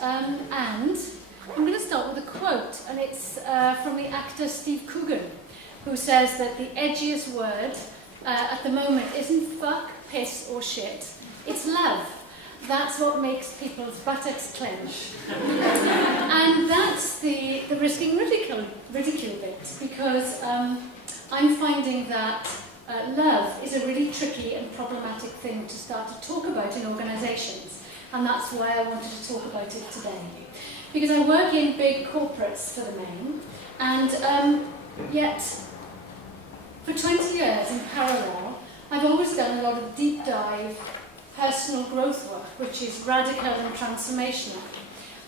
and I'm going to start with a quote, and it's from the actor Steve Coogan, who says that the edgiest word at the moment isn't fuck, piss or shit, it's love. That's what makes people's buttocks clench. And that's the risking ridicule bit, because I'm finding that love is a really tricky and problematic thing to start to talk about in organisations, and that's why I wanted to talk about it today. Because I work in big corporates for the main, and yet for 20 years in parallel, I've always done a lot of deep dive personal growth work, which is radical and transformational.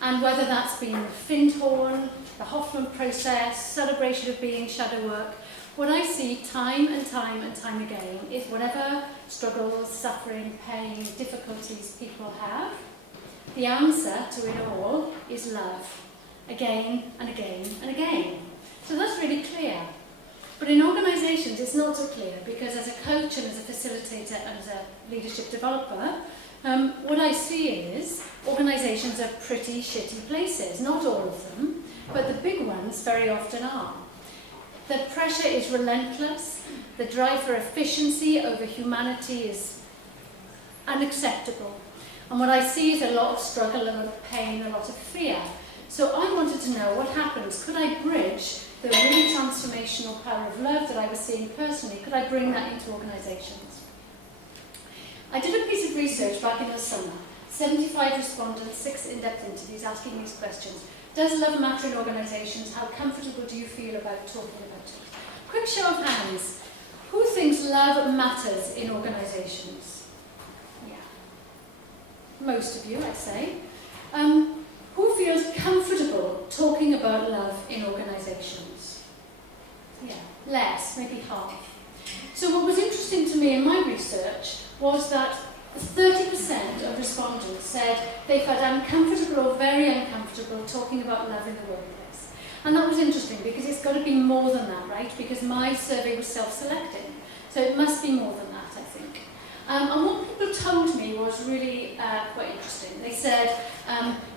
And whether that's been Findhorn, the Hoffman process, celebration of being, shadow work, what I see time and time and time again is whatever struggles, suffering, pain, difficulties people have, the answer to it all is love, again and again and again. So that's really clear. But in organisations, it's not so clear, because as a coach and as a facilitator and as a leadership developer, what I see is organisations are pretty shitty places. Not all of them, but the big ones very often are. The pressure is relentless. The drive for efficiency over humanity is unacceptable. And what I see is a lot of struggle, a lot of pain, a lot of fear. So I wanted to know what happens. Could I bridge the really transformational power of love that I was seeing personally? Could I bring that into organisations? I did a piece of research back in the summer. 75 respondents, 6 in-depth interviews asking these questions. Does love matter in organisations? How comfortable do you feel about talking about it? Quick show of hands. Who thinks love matters in organisations? Yeah. Most of you, I'd say. Who feels comfortable talking about love in organisations? Yeah, less, maybe half. So what was interesting to me in my research was that 30% of respondents said they felt uncomfortable or very uncomfortable talking about love in the workplace. And that was interesting, because it's got to be more than that, right? Because my survey was self-selecting. So it must be more than that, I think. And what people told me was really quite interesting. They said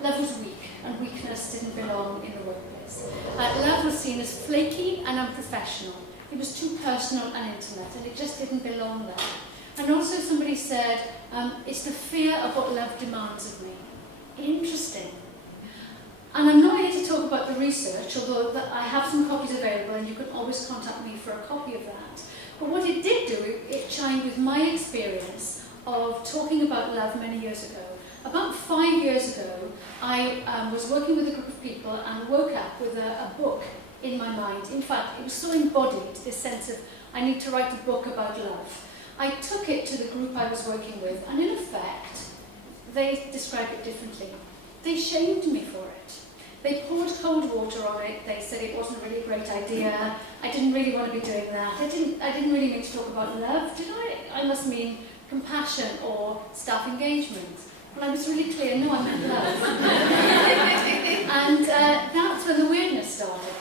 love was weak, and weakness didn't belong in the workplace. Love was seen as flaky and unprofessional. It was too personal and intimate, and it just didn't belong there. And also somebody said, it's the fear of what love demands of me. Interesting. And I'm not here to talk about the research, although I have some copies available, and you can always contact me for a copy of that. But what it did do, it chimed with my experience of talking about love many years ago. About 5 years ago, I was working with a group of people and woke up with a book in my mind. In fact, it was so embodied, this sense of, I need to write a book about love. I took it to the group I was working with, and in effect, they described it differently. They shamed me for it. They poured cold water on it. They said it wasn't really a great idea. I didn't really want to be doing that. I didn't really mean to talk about love, did I? I must mean compassion or staff engagement. And I was really clear, no, I meant love. And that's when the weirdness started.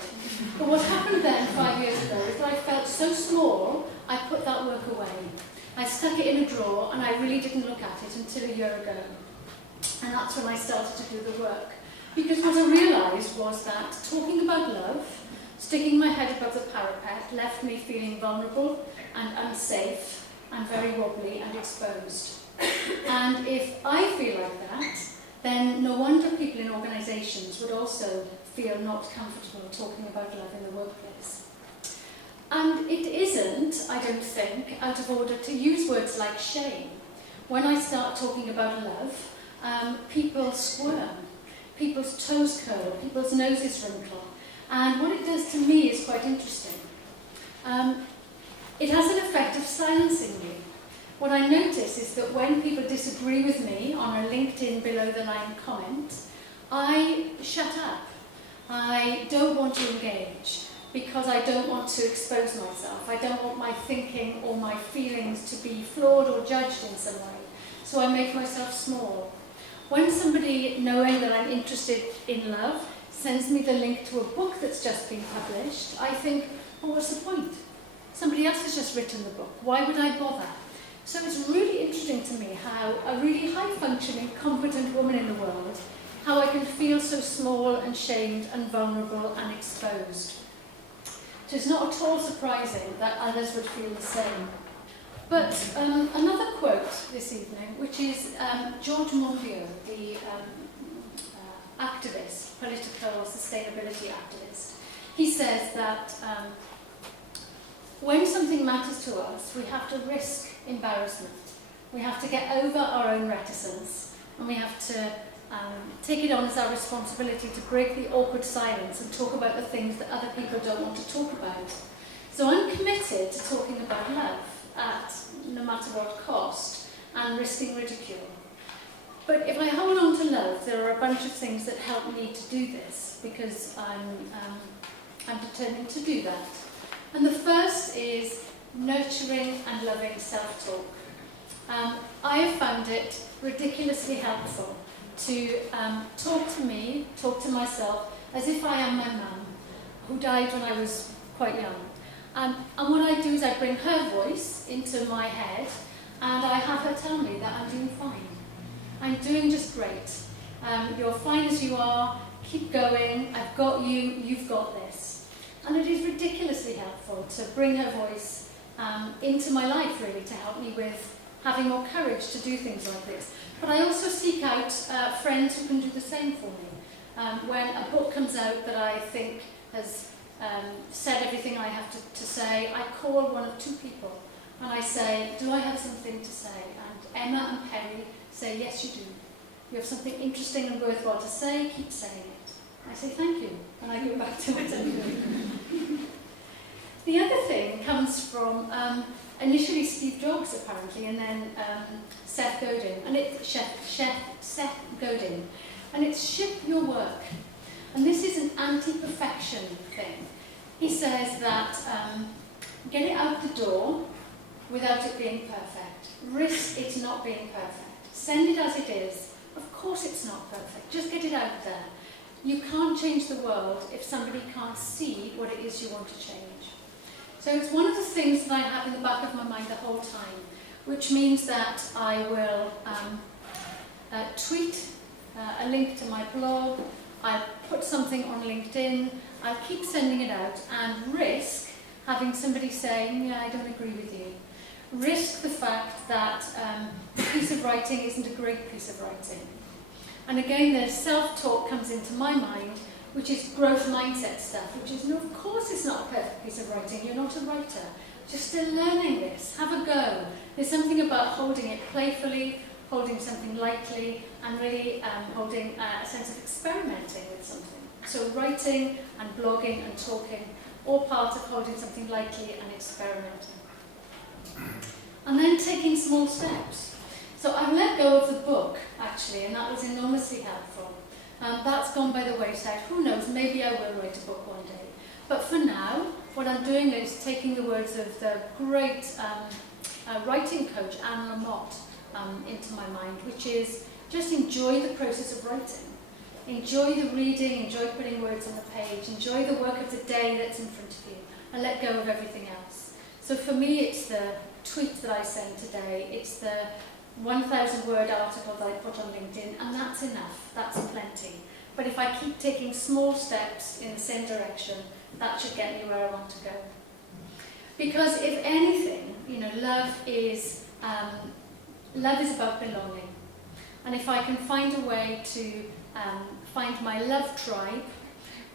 But what happened then 5 years ago is that I felt so small, I put that work away. I stuck it in a drawer, and I really didn't look at it until a year ago. And that's when I started to do the work. Because what I realised was that talking about love, sticking my head above the parapet, left me feeling vulnerable and unsafe and very wobbly and exposed. And if I feel like that, then no wonder people in organisations would also feel not comfortable talking about love in the workplace. And it isn't, I don't think, out of order to use words like shame. When I start talking about love, people squirm. People's toes curl, people's noses wrinkle. And what it does to me is quite interesting. It has an effect of silencing me. What I notice is that when people disagree with me on a LinkedIn below-the-line comment, I shut up. I don't want to engage because I don't want to expose myself. I don't want my thinking or my feelings to be flawed or judged in some way. So I make myself small. When somebody, knowing that I'm interested in love, sends me the link to a book that's just been published, I think, well, what's the point? Somebody else has just written the book. Why would I bother? So it's really interesting to me how a really high-functioning, competent woman in the world how I can feel so small and shamed and vulnerable and exposed. So it's not at all surprising that others would feel the same. But another quote this evening, which is George Monbiot, the activist, political sustainability activist. He says that when something matters to us, we have to risk embarrassment. We have to get over our own reticence, and we have to take it on as our responsibility to break the awkward silence and talk about the things that other people don't want to talk about. So I'm committed to talking about love at no matter what cost and risking ridicule. But if I hold on to love, there are a bunch of things that help me to do this, because I'm determined to do that. And the first is nurturing and loving self-talk. I have found it ridiculously helpful to talk to myself, as if I am my mum, who died when I was quite young. And what I do is I bring her voice into my head, and I have her tell me that I'm doing fine. I'm doing just great. You're fine as you are, keep going, I've got you, you've got this. And it is ridiculously helpful to bring her voice into my life, really, to help me with having more courage to do things like this. But I also seek out friends who can do the same for me. When a book comes out that I think has said everything I have to say, I call one of two people and I say, do I have something to say? And Emma and Perry say, yes, you do. You have something interesting and worthwhile to say, keep saying it. I say, thank you, and I go back to what I'm doing. The other thing comes from initially Steve Jobs, apparently, and then Seth Godin, and it's Seth Godin, and it's ship your work. And this is an anti-perfection thing. He says that get it out the door without it being perfect. Risk it not being perfect. Send it as it is. Of course it's not perfect. Just get it out there. You can't change the world if somebody can't see what it is you want to change. So it's one of the things that I have in the back of my mind the whole time, which means that I will tweet a link to my blog, I'll put something on LinkedIn, I'll keep sending it out and risk having somebody say, yeah, I don't agree with you. Risk the fact that the piece of writing isn't a great piece of writing. And again, the self-talk comes into my mind, which is growth mindset stuff, which is, no, of course it's not a perfect piece of writing, you're not a writer. You're still learning this, have a go. There's something about holding it playfully, holding something lightly, and really holding a sense of experimenting with something. So writing and blogging and talking, all part of holding something lightly and experimenting. And then taking small steps. So I've let go of the book, actually, and that was enormously helpful. That's gone by the wayside. Who knows, maybe I will write a book one day. But for now, what I'm doing is taking the words of the great writing coach, Anne Lamott, into my mind, which is just enjoy the process of writing. Enjoy the reading, enjoy putting words on the page, enjoy the work of the day that's in front of you, and let go of everything else. So for me, it's the tweet that I send today, it's the 1,000-word article that I put on LinkedIn, and that's enough, that's plenty. But if I keep taking small steps in the same direction, that should get me where I want to go. Because if anything, love is about belonging. And if I can find a way to find my love tribe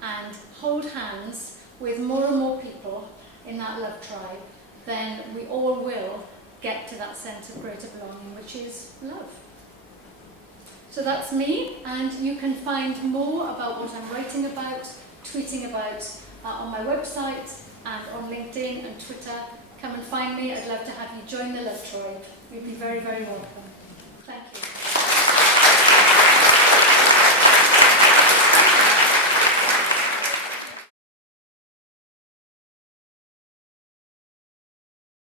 and hold hands with more and more people in that love tribe, then we all will get to that sense of greater belonging, which is love. So that's me, and you can find more about what I'm writing about, tweeting about on my website and on LinkedIn and Twitter. Come and find me. I'd love to have you join the love tribe. You'd be very, very welcome.